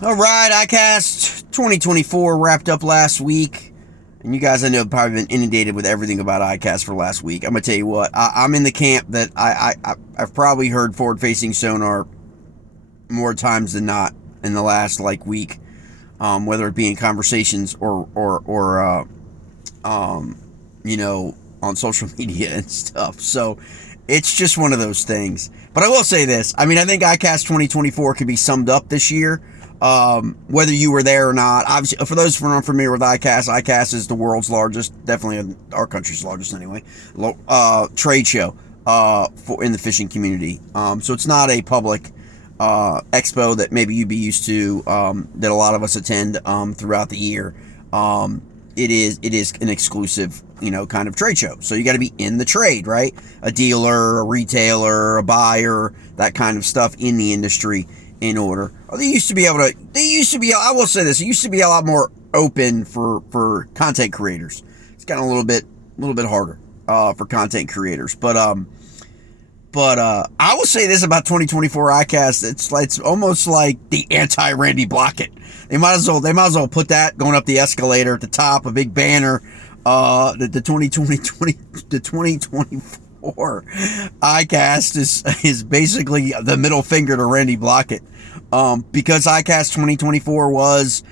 All right, ICAST 2024 wrapped up last week. And you guys, I know, have probably been inundated with everything about ICAST for last week. I'm going to tell you what, I'm in the camp that I've probably heard Forward Facing Sonar more times than not in the last, week. Whether it be in conversations or on social media and stuff. So it's just one of those things. But I will say this. I mean, I think ICAST 2024 could be summed up this year. Whether you were there or not. Obviously, for those who are unfamiliar with ICAST, ICAST is the world's largest, definitely our country's largest anyway, trade show in the fishing community. So it's not a public expo that maybe you'd be used to, that a lot of us attend throughout the year. It is an exclusive, kind of trade show. So you got to be in the trade, right? A dealer, a retailer, a buyer, that kind of stuff in the industry in order. I will say this, it used to be a lot more open for content creators. It's gotten a little bit harder for content creators. But I will say this about 2024 ICAST, it's almost like the anti-Randy Blaukat. They might as well put that going up the escalator at the top, a big banner, the 2024 ICAST is basically the middle finger to Randy Blaukat. Because ICAST 2024 was,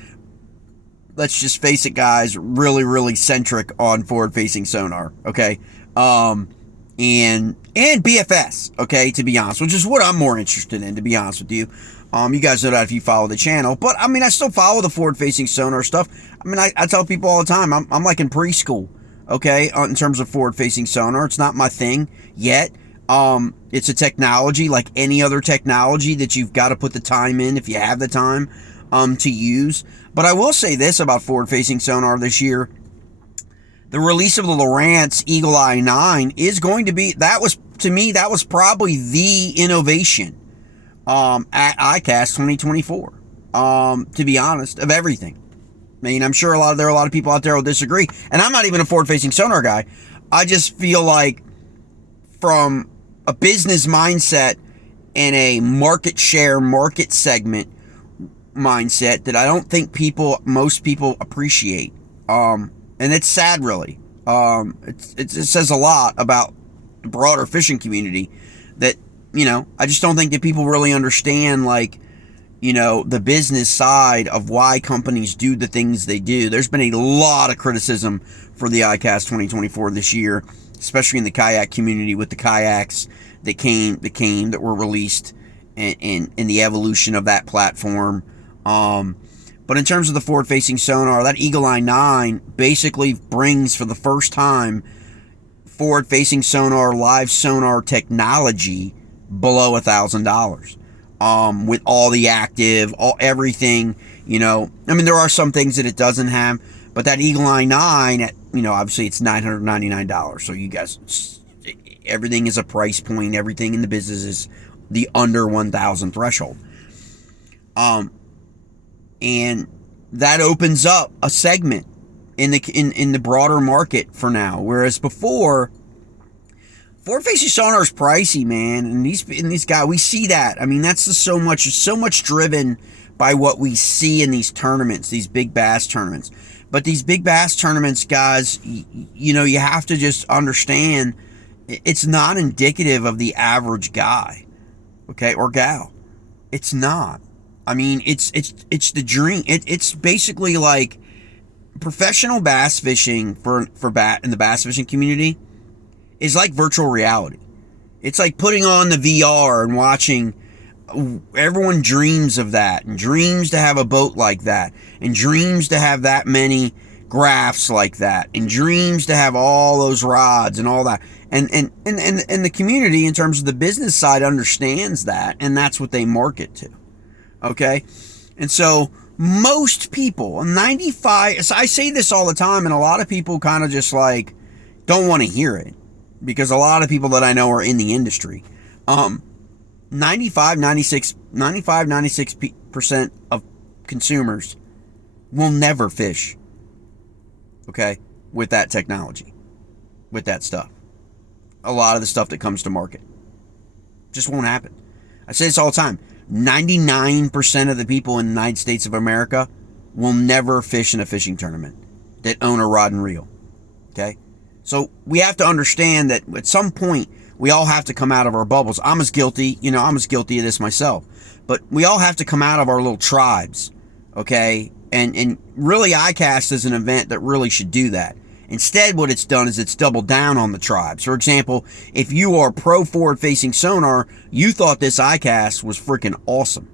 let's just face it, guys, really, really centric on forward-facing sonar, okay? And BFS, okay, to be honest, which is what I'm more interested in, to be honest with you. You guys know that if you follow the channel, but I mean, I still follow the forward-facing sonar stuff. I mean, I tell people all the time, I'm like in preschool, okay, in terms of forward-facing sonar. It's not my thing yet. It's a technology like any other technology that you've got to put the time in if you have the time to use. But I will say this about forward-facing sonar this year. The release of the Lowrance Eagle Eye 9 is going to be, that was probably the innovation at ICAST 2024, to be honest, of everything. I mean, I'm sure there are a lot of people out there who will disagree, and I'm not even a forward-facing sonar guy. I just feel like from a business mindset and a market share, market segment mindset that I don't think most people appreciate. And it's sad, really. It says a lot about the broader fishing community that, I just don't think that people really understand, the business side of why companies do the things they do. There's been a lot of criticism for the ICAST 2024 this year, especially in the kayak community with the kayaks that were released and the evolution of that platform. But in terms of the forward-facing sonar, that Eagle Eye 9 basically brings for the first time forward-facing sonar, live sonar technology below $1,000. With all the active, everything, I mean, there are some things that it doesn't have, but that Eagle Eye 9, obviously it's $999. So you guys, everything is a price point. Everything in the business is the under 1,000 threshold. And that opens up a segment in the broader market for now. Whereas before, forward-facing sonar is pricey, man. And these guys, we see that. I mean, that's just so much driven by what we see in these tournaments, these big bass tournaments. But these big bass tournaments, guys, you have to just understand it's not indicative of the average guy, okay, or gal. It's not. I mean, it's the dream. It's basically like professional bass fishing in the bass fishing community is like virtual reality. It's like putting on the VR and watching. Everyone dreams of that and dreams to have a boat like that and dreams to have that many graphs like that and dreams to have all those rods and all that. And the community, in terms of the business side, understands that, and that's what they market to. Okay? And so most people, 95, so I say this all the time, and a lot of people kind of just don't want to hear it, because a lot of people that I know are in the industry. 96% of consumers will never fish, okay, with that technology, with that stuff. A lot of the stuff that comes to market just won't happen. I say this all the time. 99% of the people in the United States of America will never fish in a fishing tournament that own a rod and reel. Okay? So we have to understand that at some point, we all have to come out of our bubbles. I'm as guilty of this myself. But we all have to come out of our little tribes. Okay? And really, ICAST is an event that really should do that. Instead, what it's done is it's doubled down on the tribes. For example, if you are pro forward-facing sonar, you thought this ICAST was freaking awesome.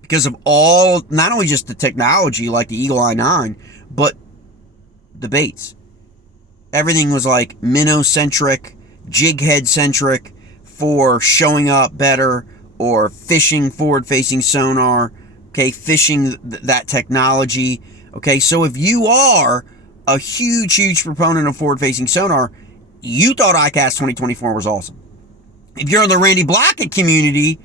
Because of all, not only just the technology like the Eagle i9, but the baits. Everything was like minnow-centric, jig head-centric for showing up better or fishing forward-facing sonar, okay, fishing that technology. Okay, so if you are a huge proponent of forward-facing sonar, you thought ICAST 2024 was awesome. If you're in the Randy Blaukat community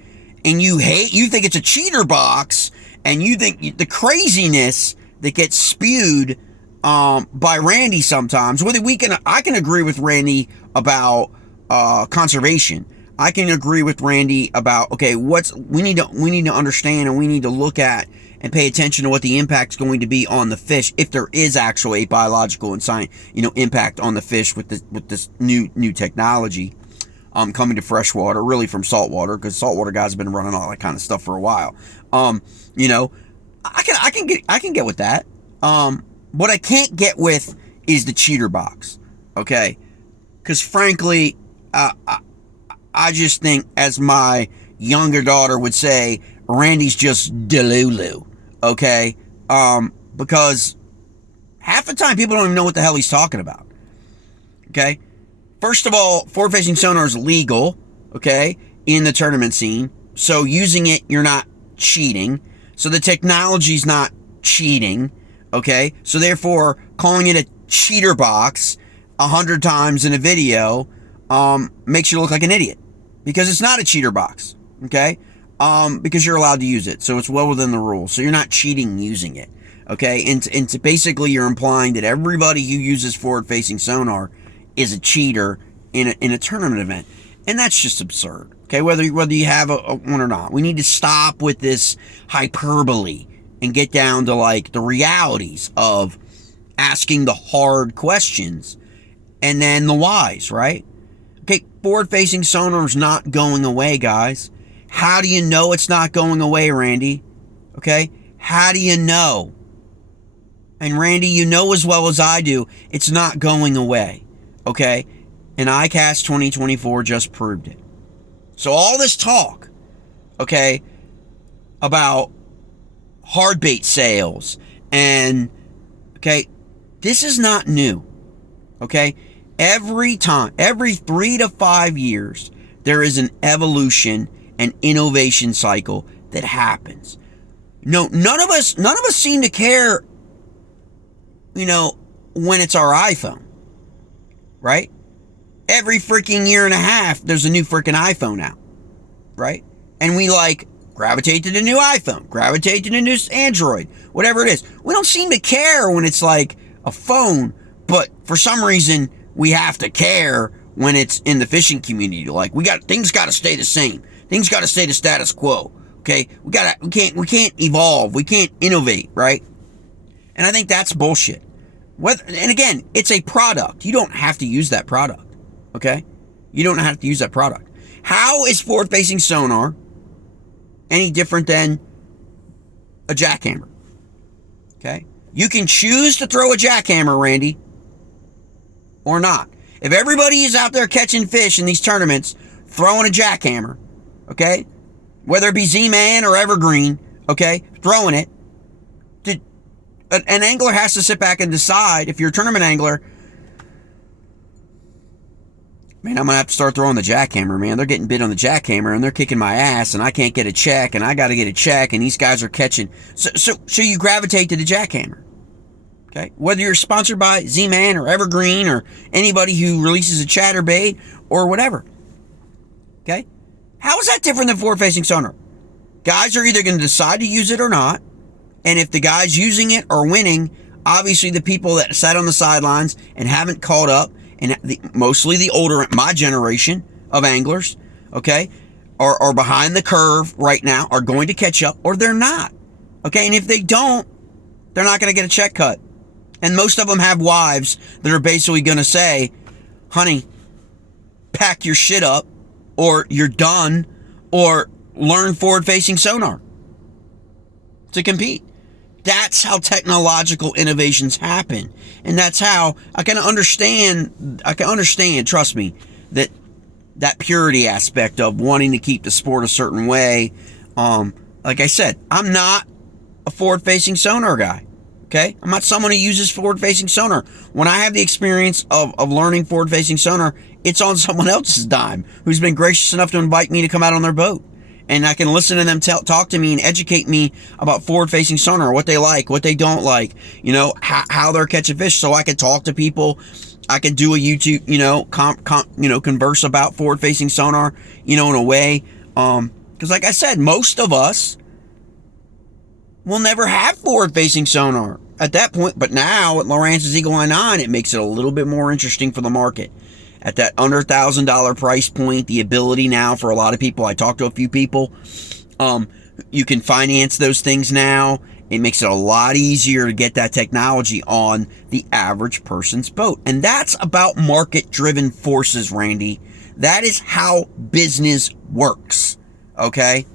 and you think it's a cheater box, and you think the craziness that gets spewed by Randy sometimes, I can agree with Randy about conservation. I can agree with Randy about, okay, we need to understand, and we need to look at and pay attention to what the impact's going to be on the fish, if there is actually a biological and science, impact on the fish with this new technology coming to freshwater, really from saltwater, because saltwater guys have been running all that kind of stuff for a while. I can get with that. What I can't get with is the cheater box, okay? Because frankly, I just think, as my younger daughter would say, Randy's just delulu, okay? Because half the time people don't even know what the hell he's talking about, okay? First of all, forward-facing sonar is legal, okay, in the tournament scene. So using it, you're not cheating. So the technology's not cheating, okay? So therefore, calling it a cheater box 100 times in a video makes you look like an idiot, because it's not a cheater box, okay? Because you're allowed to use it, so it's well within the rules. So you're not cheating using it, okay? And basically, you're implying that everybody who uses forward-facing sonar is a cheater in a tournament event, and that's just absurd. Okay, whether you have a one or not, we need to stop with this hyperbole and get down to like the realities of asking the hard questions and then the whys, right? Okay, forward-facing sonar is not going away, guys. How do you know it's not going away, Randy? Okay, how do you know? And Randy, you know as well as I do, it's not going away. Okay, and ICAST 2024 just proved it. So all this talk, okay, about hard bait sales and, okay, this is not new, okay? Every 3 to 5 years, there is an evolution and innovation cycle that happens. No, none of us seem to care, when it's our iPhone, right? Every freaking year and a half, there's a new freaking iPhone out, right? And we gravitate to the new iPhone, gravitate to the new Android, whatever it is. We don't seem to care when it's like a phone, but for some reason, we have to care when it's in the fishing community. Like, things got to stay the same. Things got to stay the status quo. Okay, we can't evolve. We can't innovate, right? And I think that's bullshit. And again, it's a product. You don't have to use that product. Okay? You don't have to use that product. How is forward-facing sonar any different than a jackhammer? Okay? You can choose to throw a jackhammer, Randy, or not. If everybody is out there catching fish in these tournaments, throwing a jackhammer, okay? Whether it be Z-Man or Evergreen, okay? Throwing it. An angler has to sit back and decide, if you're a tournament angler, man, I'm going to have to start throwing the jackhammer, man. They're getting bit on the jackhammer, and they're kicking my ass, and I can't get a check, and I got to get a check, and these guys are catching. So you gravitate to the jackhammer, okay? Whether you're sponsored by Z-Man or Evergreen or anybody who releases a chatterbait or whatever, okay? How is that different than forward-facing sonar? Guys are either going to decide to use it or not, and if the guys using it are winning, obviously the people that sat on the sidelines and haven't caught up, and mostly the older, my generation of anglers, okay, are behind the curve right now, are going to catch up, or they're not. Okay, and if they don't, they're not going to get a check cut. And most of them have wives that are basically going to say, honey, pack your shit up, or you're done, or learn forward-facing sonar to compete. That's how technological innovations happen. And that's how I can understand, trust me, that purity aspect of wanting to keep the sport a certain way. Like I said, I'm not a forward-facing sonar guy. Okay? I'm not someone who uses forward-facing sonar. When I have the experience of learning forward-facing sonar, it's on someone else's dime who's been gracious enough to invite me to come out on their boat. And I can listen to them talk to me and educate me about forward-facing sonar, what they like, what they don't like, how they're catching fish, so I can talk to people. I can do a YouTube, converse about forward-facing sonar, in a way. Because like I said, most of us will never have forward-facing sonar at that point. But now with Lowrance's Eagle Eye 9, it makes it a little bit more interesting for the market. At that under $1,000 price point, the ability now for a lot of people, I talked to a few people, you can finance those things now. It makes it a lot easier to get that technology on the average person's boat. And that's about market-driven forces, Randy. That is how business works, okay?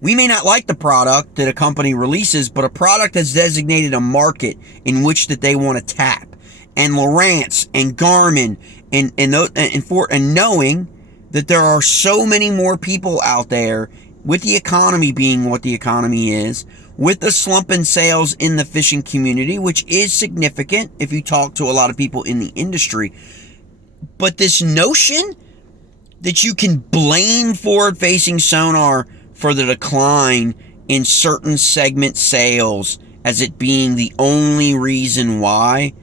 We may not like the product that a company releases, but a product has designated a market in which that they want to tap. And Lowrance and Garmin and knowing that there are so many more people out there, with the economy being what the economy is, with the slump in sales in the fishing community, which is significant if you talk to a lot of people in the industry. But this notion that you can blame forward-facing sonar for the decline in certain segment sales as it being the only reason why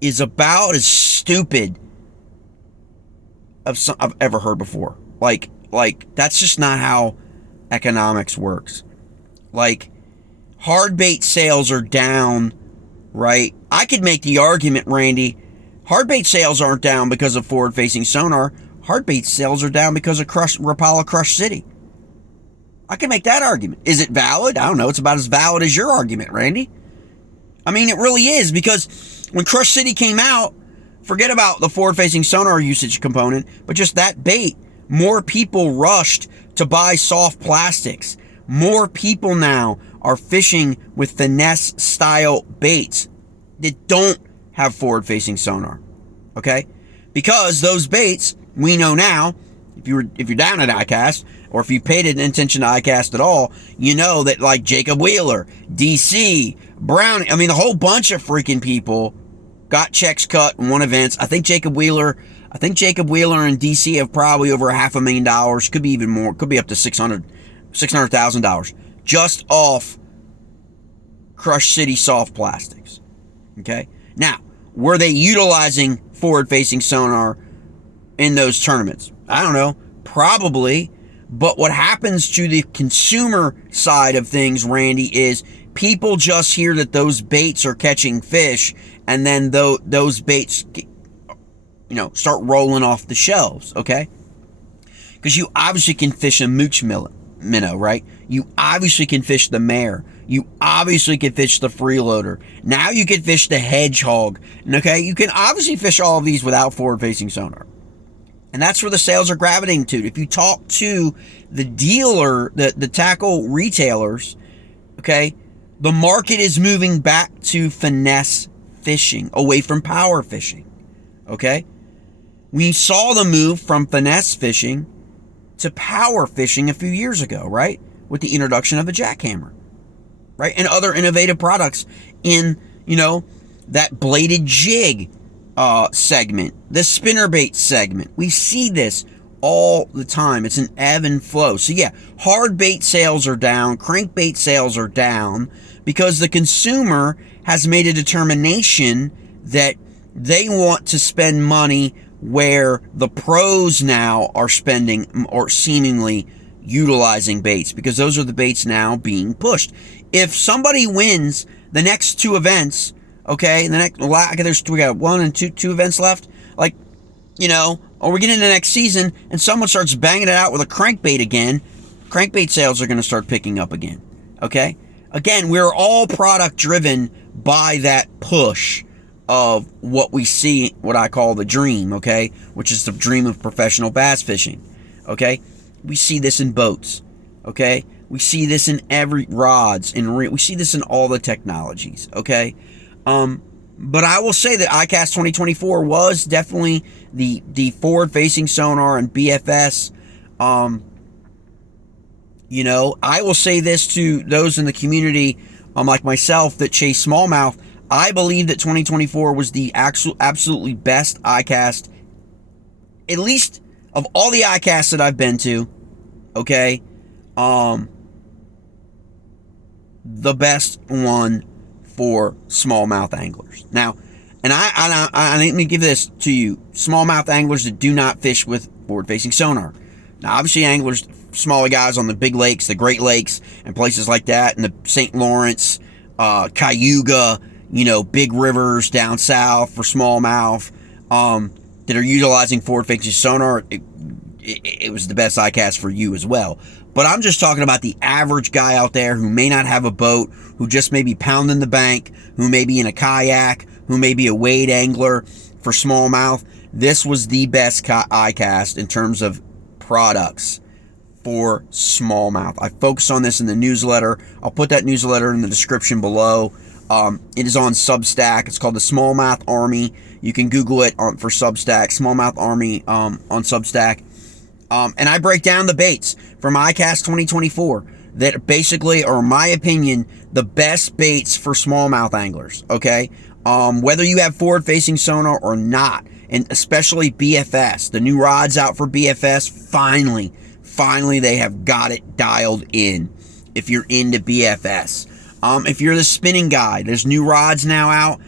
is about as stupid as I've ever heard before. Like that's just not how economics works. Like, hard bait sales are down, right? I could make the argument, Randy, hard bait sales aren't down because of forward-facing sonar. Hard bait sales are down because of Rapala Crush City. I can make that argument. Is it valid? I don't know. It's about as valid as your argument, Randy. I mean, it really is, because when Crush City came out, forget about the forward-facing sonar usage component, but just that bait, more people rushed to buy soft plastics. More people now are fishing with finesse-style baits that don't have forward-facing sonar, okay? Because those baits, we know now, if you're down at ICAST, or if you paid attention to ICAST at all, you know that like Jacob Wheeler, DC, Brown, I mean, a whole bunch of freaking people got checks cut and won events. I think Jacob Wheeler and DC have probably over $500,000, could be even more, could be up to $600,000 just off Crush City soft plastics. Okay? Now, were they utilizing forward-facing sonar in those tournaments? I don't know. Probably. But what happens to the consumer side of things, Randy, is people just hear that those baits are catching fish, and then those baits, start rolling off the shelves, okay? Because you obviously can fish a mooch minnow, right? You obviously can fish the mare. You obviously can fish the freeloader. Now you can fish the hedgehog, okay? You can obviously fish all of these without forward-facing sonar. And that's where the sales are gravitating to. If you talk to the dealer, the tackle retailers, okay, the market is moving back to finesse fishing, away from power fishing, okay? We saw the move from finesse fishing to power fishing a few years ago, right? With the introduction of the jackhammer, right? And other innovative products in, that bladed jig segment, the spinnerbait segment. We see this all the time. It's an ebb and flow. So yeah, hard bait sales are down, crankbait sales are down, because the consumer has made a determination that they want to spend money where the pros now are spending or seemingly utilizing baits, because those are the baits now being pushed. If somebody wins the next two events, okay, we got 1 and 2 events left, or we get into next season and someone starts banging it out with a crankbait again, crankbait sales are going to start picking up again. Okay? Again, we're all product driven by that push of what we see, what I call the dream, okay? Which is the dream of professional bass fishing, okay? We see this in boats, okay? We see this in every rods, we see this in all the technologies, okay? But I will say that ICAST 2024 was definitely the forward-facing sonar and BFS. You know, I will say this to those in the community, like myself, that chase smallmouth. I believe that 2024 was the absolutely best ICAST, at least of all the ICASTs that I've been to, okay? The best one for smallmouth anglers. Now, and I let me give this to you. Smallmouth anglers that do not fish with forward-facing sonar. Now, obviously, anglers, smaller guys on the big lakes, the Great Lakes, and places like that, and the St. Lawrence, Cayuga, you know, big rivers down south for smallmouth, that are utilizing forward-facing sonar, it was the best ICAST for you as well. But I'm just talking about the average guy out there who may not have a boat, who just may be pounding the bank, who may be in a kayak, who may be a wade angler for smallmouth. This was the best ICAST in terms of products for smallmouth. I focus on this in the newsletter. I'll put that newsletter in the description below. It is on Substack. It's called the Smallmouth Army. You can Google it for Substack, Smallmouth Army on Substack. And I break down the baits from ICAST 2024 that basically are, in my opinion, the best baits for smallmouth anglers, okay? Whether you have forward-facing sonar or not, and especially BFS. The new rods out for BFS, finally they have got it dialed in if you're into BFS. If you're the spinning guy, there's new rods now out.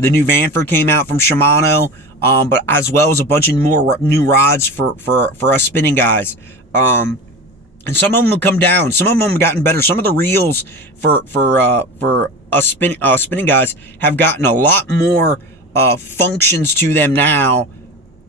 The new Vanford came out from Shimano, but as well as a bunch of more new rods for us spinning guys. And some of them have come down. Some of them have gotten better. Some of the reels for us spinning guys have gotten a lot more functions to them now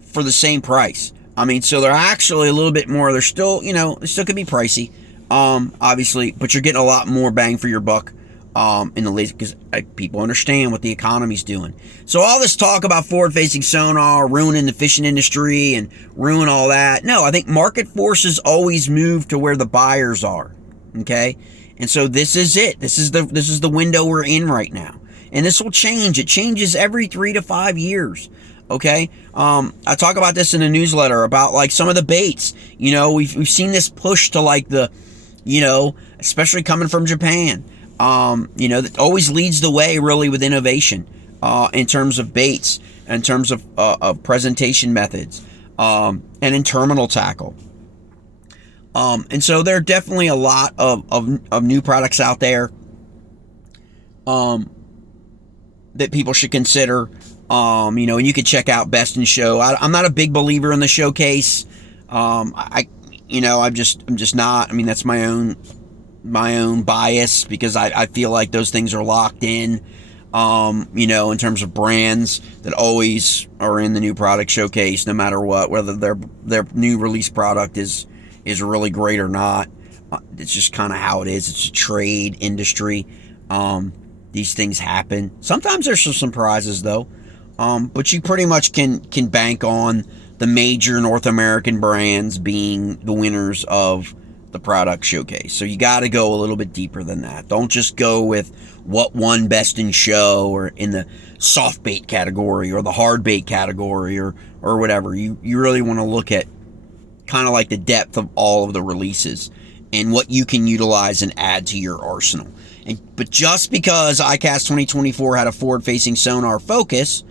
for the same price. I mean, so they're actually a little bit more. They're still, you know, they still can be pricey, obviously, but you're getting a lot more bang for your buck in the laser, because people understand what the economy's doing. So all this talk about forward-facing sonar ruining the fishing industry and ruin all that. No, I think market forces always move to where the buyers are. Okay, and so this is it. This is the window we're in right now, and this will change. It changes every 3 to 5 years. Okay, I talk about this in a newsletter about like some of the baits. You know, we've seen this push to like the, you know, especially coming from Japan. You know, that always leads the way really with innovation in terms of baits, in terms of presentation methods, and in terminal tackle. And so there are definitely a lot of new products out there that people should consider. You know, and you can check out Best in Show. I'm not a big believer in the showcase. I'm just not. I mean, that's my own bias, because I feel like those things are locked in, you know, in terms of brands that always are in the new product showcase, no matter what, whether their new release product is really great or not. It's just kind of how it is. It's a trade industry. These things happen. Sometimes there's some surprises though, but you pretty much can bank on the major North American brands being the winners of the product showcase. So you got to go a little bit deeper than that. Don't just go with what won Best in Show or in the soft bait category or the hard bait category or whatever. You really want to look at kind of like the depth of all of the releases and what you can utilize and add to your arsenal. But just because ICAST 2024 had a forward-facing sonar focus,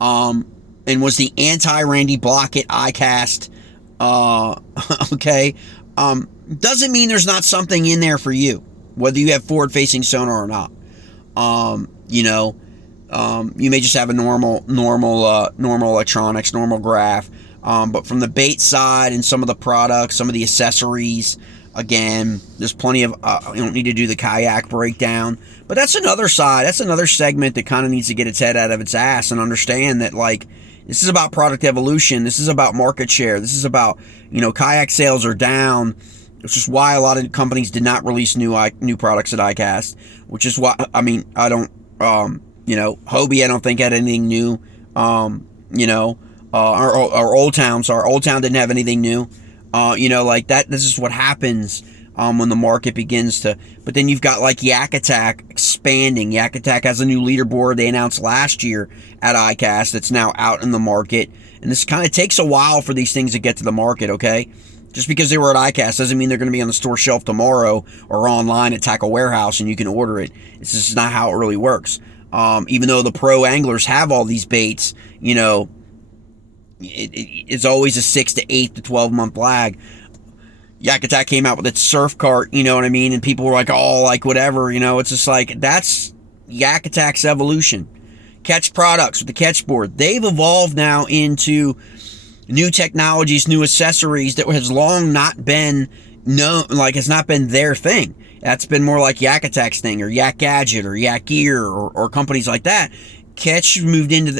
and was the anti-Randy Blaukat ICAST, okay, doesn't mean there's not something in there for you, whether you have forward-facing sonar or not. You know, you may just have a normal electronics, normal graph, but from the bait side and some of the products, some of the accessories, again, there's plenty of, you don't need to do the kayak breakdown, but that's another side, that's another segment that kind of needs to get its head out of its ass and understand that, like, This is about product evolution. This is about market share. This is about, kayak sales are down, which is why a lot of companies did not release new products at ICAST, which is why, I don't, Hobie, I don't think had anything new, or Old Town, sorry, Old Town didn't have anything new, like that. This is what happens when the market begins to, but then you've got like Yak Attack expanding. Yak Attack has a new leaderboard they announced last year at ICAST that's now out in the market, and this kind of takes a while for these things to get to the market, okay? Just because they were at ICAST doesn't mean they're going to be on the store shelf tomorrow or online at Tackle Warehouse and you can order it. This is not how it really works. Even though the pro anglers have all these baits, it's always a 6 to 8 to 12 month lag. Yak Attack came out with its surf cart, you know what I mean? And people were like, oh, like whatever, it's just like, that's Yak Attack's evolution. Catch Products with the catch board, they've evolved now into new technologies, new accessories that has long not been known, like has not been their thing. That's been more like Yak Attack's thing, or Yak Gadget, or Yak Gear, or companies like that. Catch has moved into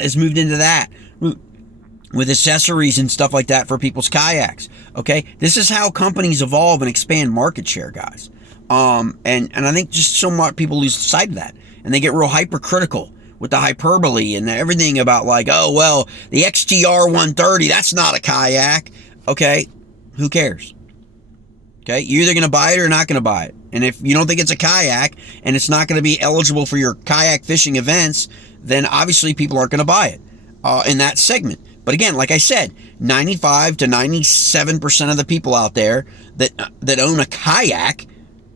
that with accessories and stuff like that for people's kayaks. Okay, this is how companies evolve and expand market share, guys. And I think just so much people lose sight of that, and they get real hypercritical with the hyperbole and everything about like, oh well, the XTR 130, that's not a kayak. Okay, who cares? Okay, you're either going to buy it or not going to buy it. And if you don't think it's a kayak and it's not going to be eligible for your kayak fishing events, then obviously people aren't going to buy it in that segment. But again, like I said, 95 to 97% of the people out there that own a kayak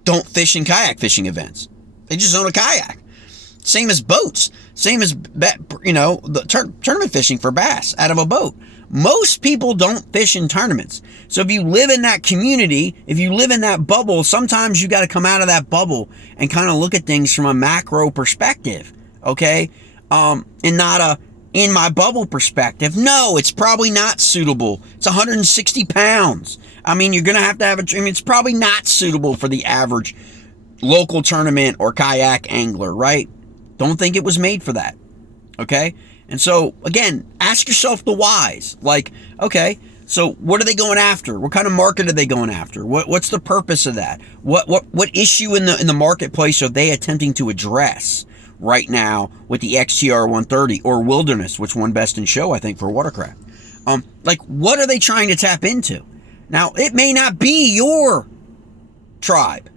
don't fish in kayak fishing events. They just own a kayak. Same as boats. Same as, the tournament fishing for bass out of a boat. Most people don't fish in tournaments. So if you live in that community, if you live in that bubble, sometimes you got to come out of that bubble and kind of look at things from a macro perspective, okay? And not a in my bubble perspective. No, it's probably not suitable. It's 160 pounds. You're going to have it's probably not suitable for the average local tournament or kayak angler, right? Don't think it was made for that, okay? And so, again, ask yourself the whys. Like, okay, so what are they going after? What kind of market are they going after? What's the purpose of that? What issue in the marketplace are they attempting to address right now with the XTR 130 or Wilderness, which won Best in Show, I think, for watercraft? What are they trying to tap into? Now, it may not be your tribe,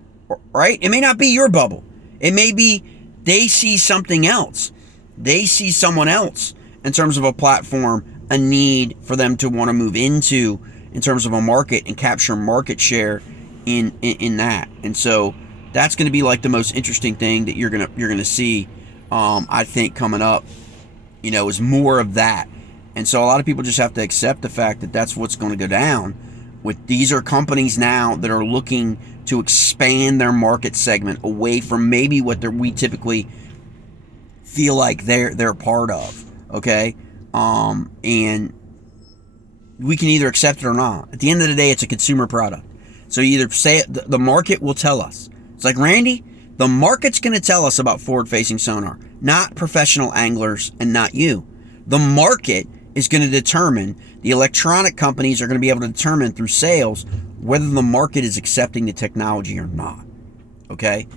right? It may not be your bubble. It may be they see something else. They see someone else in terms of a platform, a need for them to want to move into in terms of a market and capture market share in that. And so that's going to be like the most interesting thing that you're gonna see. I think coming up, is more of that. And so a lot of people just have to accept the fact that that's what's going to go down. These are companies now that are looking to expand their market segment away from maybe what we typically feel like they're part of, okay? And we can either accept it or not. At the end of the day, it's a consumer product. So you either say it, the market will tell us. It's like, Randy, the market's going to tell us about forward-facing sonar, not professional anglers and not you. The market is going to determine, the electronic companies are going to be able to determine through sales whether the market is accepting the technology or not, okay?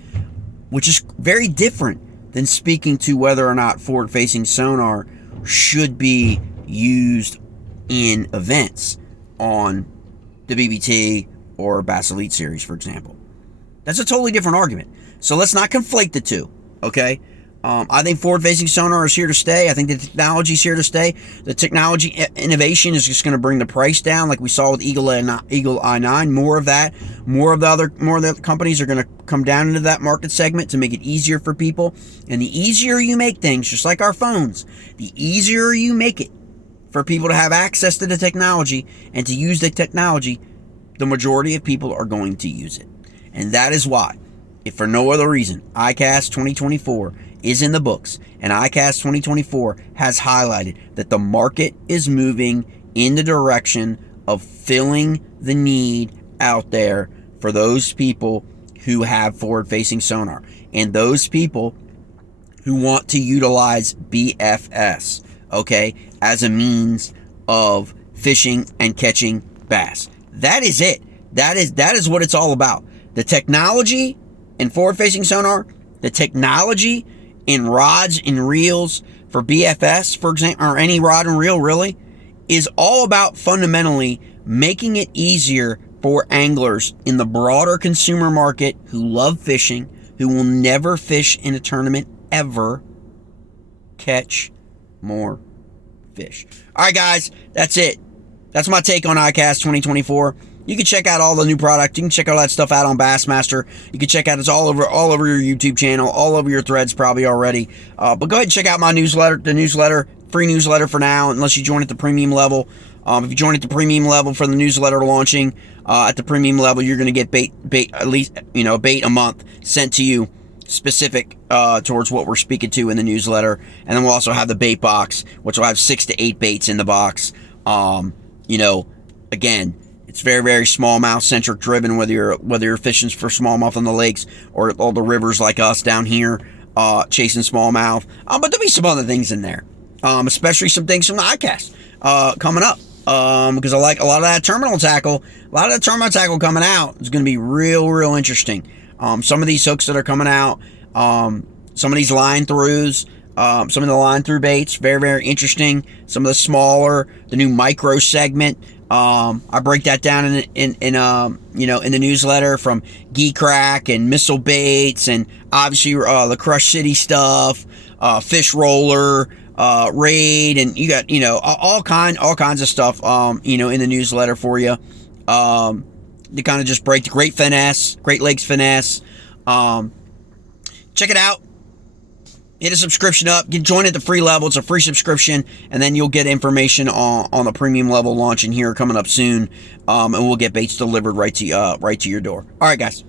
Which is very different than speaking to whether or not forward-facing sonar should be used in events on the BBT or Bass Elite Series, for example. That's a totally different argument. So let's not conflate the two, okay? I think forward-facing sonar is here to stay. I think the technology is here to stay. The technology innovation is just going to bring the price down, like we saw with Eagle Eye 9. More of that. More of the companies are going to come down into that market segment to make it easier for people. And the easier you make things, just like our phones, the easier you make it for people to have access to the technology and to use the technology, the majority of people are going to use it. And that is why, if for no other reason, ICAST 2024 is in the books, and ICAST 2024 has highlighted that the market is moving in the direction of filling the need out there for those people who have forward-facing sonar and those people who want to utilize BFS. okay, as a means of fishing and catching bass. That is it. That is what it's all about. The technology in forward-facing sonar, the technology in rods and reels for BFS, for example, or any rod and reel really, is all about fundamentally making it easier for anglers in the broader consumer market who love fishing, who will never fish in a tournament ever, catch more fish. All right, guys, that's it. That's my take on ICAST 2024. You can check out all the new product. You can check all that stuff out on Bassmaster. You can check out it's all over your YouTube channel, all over your threads probably already. But go ahead and check out my newsletter, free newsletter for now, unless you join at the premium level. If you join at the premium level for the newsletter launching at the premium level, you're going to get bait at least bait a month sent to you specific towards what we're speaking to in the newsletter. And then we'll also have the bait box, which will have 6 to 8 baits in the box. Again, it's very, very smallmouth centric driven, whether you're fishing for smallmouth on the lakes or all the rivers like us down here chasing smallmouth. But there'll be some other things in there, especially some things from the ICAST coming up. Because I like a lot of that terminal tackle. A lot of that terminal tackle coming out is going to be real interesting. Some of these hooks that are coming out, some of these line throughs, some of the line through baits, very, very interesting. Some of the smaller, the new micro segment. I break that down in the newsletter, from Geek Crack and Missile Baits, and obviously the Crush City stuff, Fish Roller, Raid, and you got all kinds of stuff in the newsletter for you. To kind of just break the Great Lakes finesse. Check it out. Hit a subscription up. Join at the free level. It's a free subscription, and then you'll get information on the premium level launching here coming up soon. And we'll get baits delivered right to your door. All right, guys.